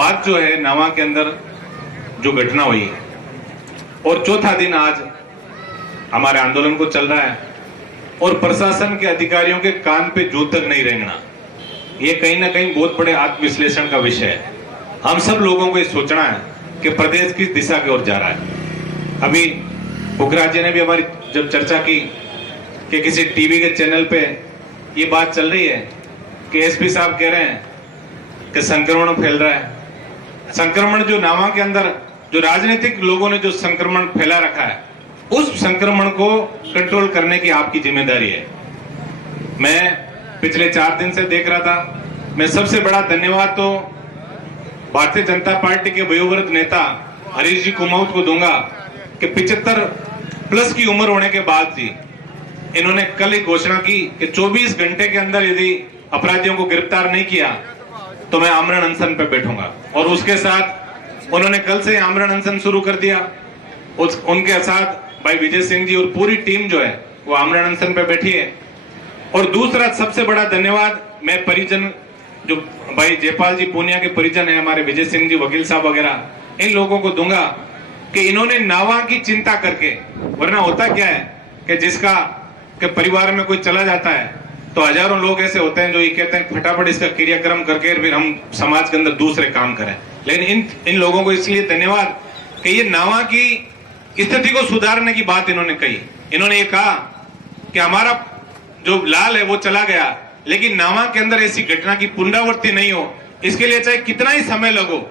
बात जो है नावा के अंदर जो घटना हुई और चौथा दिन आज हमारे आंदोलन को चल रहा है और प्रशासन के अधिकारियों के कान पे जू तक नहीं रेंगना, ये कहीं ना कहीं बहुत बड़े आत्मविश्लेषण का विषय है। हम सब लोगों को ये सोचना है कि प्रदेश किस दिशा की ओर जा रहा है। अभी पुखराज जी ने भी हमारी जब चर्चा की कि किसी टीवी के चैनल पे ये बात चल रही है कि एसपी साहब कह रहे हैं कि संक्रमण फैल रहा है। संक्रमण जो नावा के अंदर जो राजनीतिक लोगों ने जो संक्रमण फैला रखा है, उस संक्रमण को कंट्रोल करने की आपकी जिम्मेदारी है। मैं पिछले 4 दिन से देख रहा था, मैं सबसे बड़ा धन्यवाद तो भारतीय जनता पार्टी के वयोवृद्ध नेता हरीश जी कुमाऊत को दूंगा कि 75 प्लस की उम्र होने के बाद भी इन्होंने कल ही घोषणा की कि 24 घंटे के अंदर यदि अपराधियों को गिरफ्तार नहीं किया तो मैं आमरण अनशन पे बैठूंगा। और उसके साथ उन्होंने कल से आमरण अनशन शुरू कर दिया। उनके साथ भाई विजय सिंह जी और पूरी टीम जो है वो आमरण अनशन पे बैठी है। और दूसरा सबसे बड़ा धन्यवाद मैं परिजन जो भाई जयपाल जी पूनिया के परिजन है, हमारे विजय सिंह जी वकील साहब वगैरह, इन लोगों को दूंगा कि इन्होंने नावा की चिंता करके, वरना होता क्या है कि जिसका के परिवार में कोई चला जाता है तो हजारों लोग ऐसे होते हैं जो ये कहते हैं फटाफट इसका क्रियाक्रम करके फिर हम समाज के अंदर दूसरे काम करें। लेकिन इन लोगों को इसलिए धन्यवाद कि ये नावा की स्थिति को सुधारने की बात इन्होंने कही। इन्होंने ये कहा कि हमारा जो लाल है वो चला गया, लेकिन नावा के अंदर ऐसी घटना की पुनरावृत्ति नहीं हो, इसके लिए चाहे कितना ही समय लगो,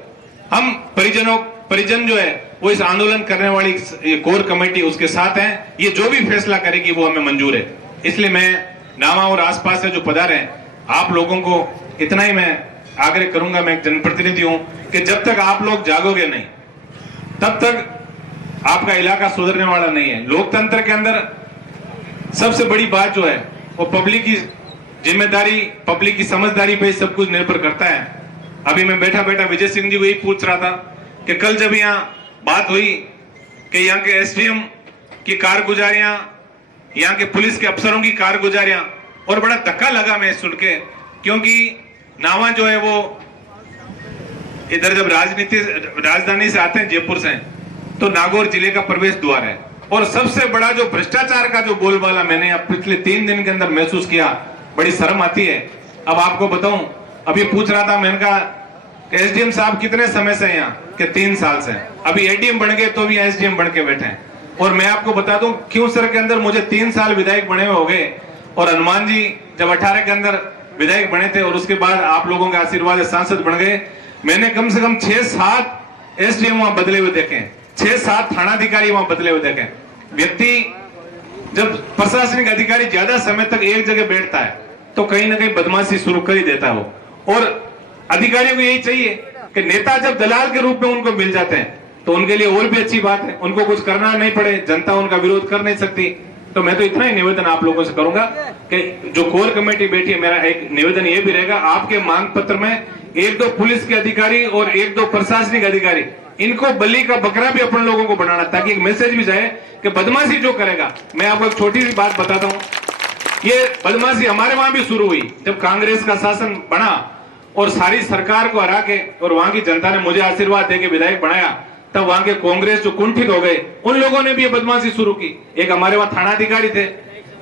हम परिजन जो है वो इस आंदोलन करने वाली कोर कमेटी उसके साथ है। ये जो भी फैसला करेगी वो हमें मंजूर है। इसलिए मैं नावा और आसपास से जो पधारे हैं आप लोगों को इतना ही मैं आग्रह करूंगा, मैं एक जनप्रतिनिधि हूं, कि जब तक आप लोग जागोगे नहीं तब तक आपका इलाका सुधरने वाला नहीं है। लोकतंत्र के अंदर सबसे बड़ी बात जो है वो पब्लिक की जिम्मेदारी, पब्लिक की समझदारी पे सब कुछ निर्भर करता है। अभी मैं बैठा बैठा विजय सिंह जी को यही पूछ रहा था कि कल जब यहाँ बात हुई कि यहाँ के एसडीएम की कारगुजारियां, यहाँ के पुलिस के अफसरों की कारगुजारियां, और बड़ा धक्का लगा मैं सुन के, क्योंकि नावा जो है वो इधर जब राजधानी से आते हैं जयपुर से, तो नागौर जिले का प्रवेश द्वार है। और सबसे बड़ा जो भ्रष्टाचार का जो बोलबाला मैंने अब पिछले 3 दिन के अंदर महसूस किया, बड़ी शर्म आती है। अब आपको बताऊं, अभी पूछ रहा था, मैंने कहा एसडीएम साहब कितने समय से यहाँ के 3 साल से, अभी एडीएम बन गए तो भी एसडीएम बन के बैठे हैं। और मैं आपको बता दूं क्यों सर के अंदर मुझे 3 साल विधायक बने हुए हो गए, और हनुमान जी जब 18 के अंदर विधायक बने थे और उसके बाद आप लोगों के आशीर्वाद से सांसद बन गए, मैंने कम से कम 6-7 एसडीएम वहां बदले हुए देखे, 6-7 थानाधिकारी वहां बदले हुए देखे। व्यक्ति जब प्रशासनिक अधिकारी ज्यादा समय तक एक जगह बैठता है तो कहीं ना कहीं बदमाशी शुरू कर ही देता है वो। और अधिकारियों को यही चाहिए कि नेता जब दलाल के रूप में उनको मिल जाते हैं तो उनके लिए और भी अच्छी बात है, उनको कुछ करना नहीं पड़े, जनता उनका विरोध कर नहीं सकती। तो मैं तो इतना ही निवेदन आप लोगों से करूंगा कि जो कोर कमेटी बैठी है, मेरा एक निवेदन ये भी रहेगा, आपके मांग पत्र में 1-2 पुलिस के अधिकारी और 1-2 प्रशासनिक अधिकारी, इनको बलि का बकरा भी अपन लोगों को बनाना, ताकि एक मैसेज भी जाए कि बदमाशी जो करेगा। मैं आपको एक छोटी सी बात बताता हूँ, ये बदमाशी हमारे वहां भी शुरू हुई जब कांग्रेस का शासन बना और सारी सरकार को हरा के और वहां की जनता ने मुझे आशीर्वाद देके विधायक बनाया, तब वहां के कांग्रेस जो कुंठित हो गए, उन लोगों ने भी ये बदमाशी शुरू की। एक हमारे वहां थाना अधिकारी थे,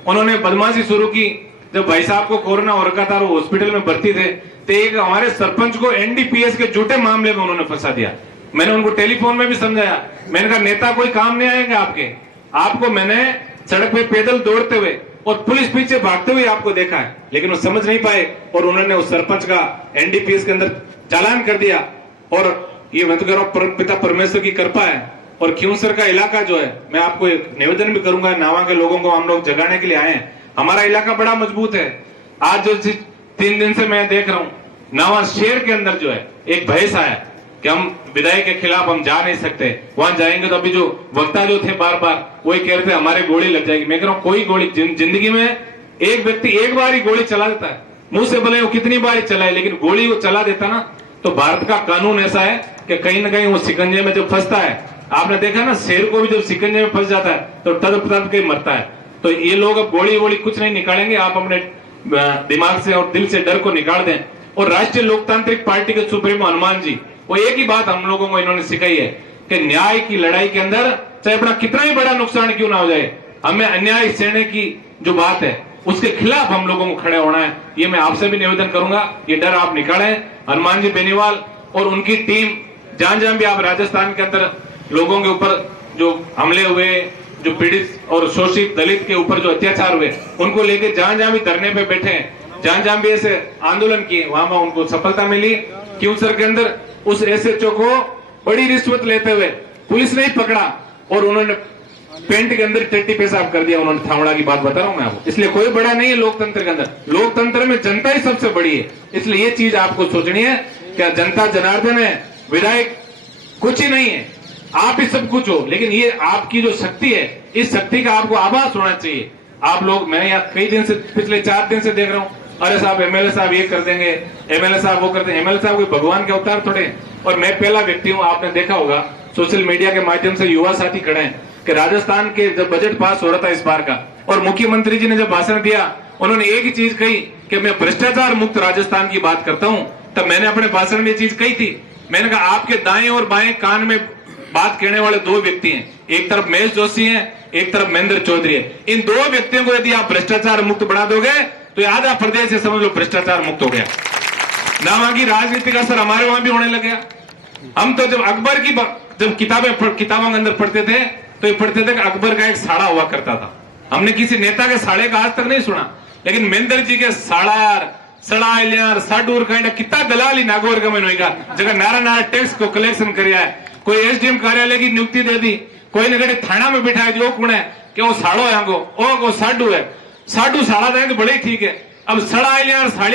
उन्होंने बदमाशी शुरू की। जब भाई साहब को कोरोना हो रखा था, वो हॉस्पिटल में भर्ती थे, तो एक हमारे सरपंच को एनडीपीएस के झूठे मामले में उन्होंने फंसा दिया। मैंने उनको टेलीफोन में भी समझाया, मैंने कहा नेता कोई काम नहीं आएगा आपको मैंने सड़क पे पैदल दौड़ते हुए और पुलिस पीछे भागते हुए आपको देखा है, लेकिन वो समझ नहीं पाए और उन्होंने उस सरपंच का एनडीपीएस के अंदर चालान कर दिया। और ये मैं तो कह रहा हूं पिता परमेश्वर की कृपा है। और खियूंसर का इलाका जो है, मैं आपको एक निवेदन भी करूंगा, नावा के लोगों को हम लोग जगाने के लिए आए हैं। हमारा इलाका बड़ा मजबूत है। आज जो 3 दिन से मैं देख रहा हूं, नावा शहर के अंदर जो है एक भय सा है कि हम विधायक के खिलाफ हम जा नहीं सकते, वहां जाएंगे तो अभी जो वक्ता जो थे बार बार वही कह रहे थे हमारे गोली लग जाएगी। मैं कह रहा हूं कोई गोली जिंदगी में एक व्यक्ति एक बार ही गोली चला देता है, मुंह से भले वो कितनी बार ही चलाए, लेकिन गोली वो चला देता ना, तो भारत का कानून ऐसा है कि कहीं ना कहीं वो शिकंजे में जब फंसता है, आपने देखा ना शेर को भी जब शिकंजे में फंस जाता है तो तड़प तड़प के मरता है। तो ये लोग अब गोली वोली कुछ नहीं निकालेंगे, आप अपने दिमाग से और दिल से डर को निकाल दें। और राष्ट्रीय लोकतांत्रिक पार्टी के सुप्रीमो हनुमान जी, वो एक ही बात हम लोगों को इन्होंने सिखाई है कि न्याय की लड़ाई के अंदर चाहे अपना कितना ही बड़ा नुकसान क्यों ना हो जाए, हमें अन्याय सहने की जो बात है उसके खिलाफ हम लोगों को खड़े होना है। ये मैं आपसे भी निवेदन करूंगा, ये डर आप निकालें। हनुमान जी बेनीवाल और उनकी टीम जहां जहां भी आप राजस्थान के अंदर लोगों के ऊपर जो हमले हुए, जो पीड़ित और शोषित दलित के ऊपर जो अत्याचार हुए, उनको लेके जहां जहां भी धरने पे बैठे हैं, जहां जहां भी ऐसे आंदोलन किए, वहां उनको सफलता मिली। क्यूसर के अंदर उस एसएचओ को बड़ी रिश्वत लेते हुए पुलिस ने ही पकड़ा और उन्होंने पेंट के अंदर टट्टी पेशाब कर दिया। उन्होंने थावड़ा की बात बता रहा हूं मैं आपको। इसलिए कोई बड़ा नहीं है लोकतंत्र के अंदर, लोकतंत्र में जनता ही सबसे बड़ी है। इसलिए ये चीज आपको सोचनी है, क्या जनता जनार्दन है, विधायक कुछ ही नहीं है, आप ही सब कुछ हो, लेकिन ये आपकी जो शक्ति है, इस शक्ति का आपको आभास होना चाहिए। आप लोग, मैं यहाँ कई दिन से, पिछले 4 दिन से देख रहा हूँ, अरे साहब एमएलए साहब ये कर देंगे, एमएलए साहब वो कर देंगे। एमएलए साहब कोई भगवान के अवतार थोड़े। और मैं पहला व्यक्ति हूँ, आपने देखा होगा सोशल मीडिया के माध्यम से युवा साथी खड़े हैं कि राजस्थान के जब बजट पास हो रहा था इस बार का, और मुख्यमंत्री जी ने जब भाषण दिया, उन्होंने एक ही चीज कही कि मैं भ्रष्टाचार मुक्त राजस्थान की बात करता हूं। तब मैंने अपने भाषण में ये चीज कही थी, मैंने कहा आपके दाएं और बाएं कान में बात कहने वाले 2 व्यक्ति हैं, एक तरफ महेश जोशी हैं, एक तरफ महेंद्र चौधरी है। इन 2 व्यक्तियों को यदि आप भ्रष्टाचार मुक्त बना दोगे तो आधा प्रदेश से समझ लो भ्रष्टाचार मुक्त हो गया ना। वहां की राजनीति का असर हमारे वहां भी होने लग गया। हम तो जब अकबर की जब किताबों के अंदर पढ़ते थे तो ये पढ़ते थे कि अकबर का एक साड़ा हुआ करता था। हमने किसी नेता के साड़े का आज तक नहीं सुना, लेकिन महेंद्र जी के साड़ार, सड़ाइल्यार, साडूर का कितना दलाली नागौर का मैंने जगह नारा नारा टैक्स को कलेक्शन कराया है। कोई एसडीएम कार्यालय की नियुक्ति दे दी, कोई ने थाना में बिठाया दी, वो कौन है कि वो साड़ो है, वो साडू है, साडू साड़ा देंगे तो बड़े ठीक है। अब सड़ाइल्यार साड़ी